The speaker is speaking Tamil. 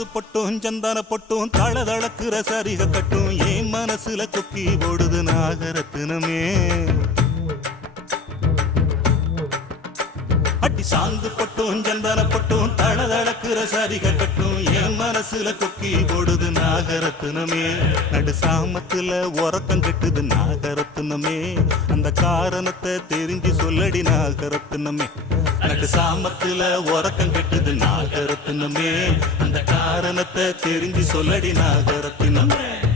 சாந்து பொட்டும் சந்தான பொட்டும் தளதளக்குற சரிக கட்டும் என் மனசுல கொக்கி போடுது நாகரத்தினமே. அடி சாந்து பொட்டும் சந்தான பொட்டும் தளதளக்குற சரிக கட்டும் என் மனசுல கொக்கி போடுது நாகரத்தினமே. நடு சாமத்துல உறக்கம் கெட்டுது நாகரத்தினமே. அந்த காரணத்தை தெரிஞ்சு சொல்லடி நாகரத்தினமே. நடு சாமத்துல உறக்கம் கெட்டுது நாகரத்தினமே. அந்த காரணத்தை தெரிஞ்சு சொல்லடி நாகரத்தினமே.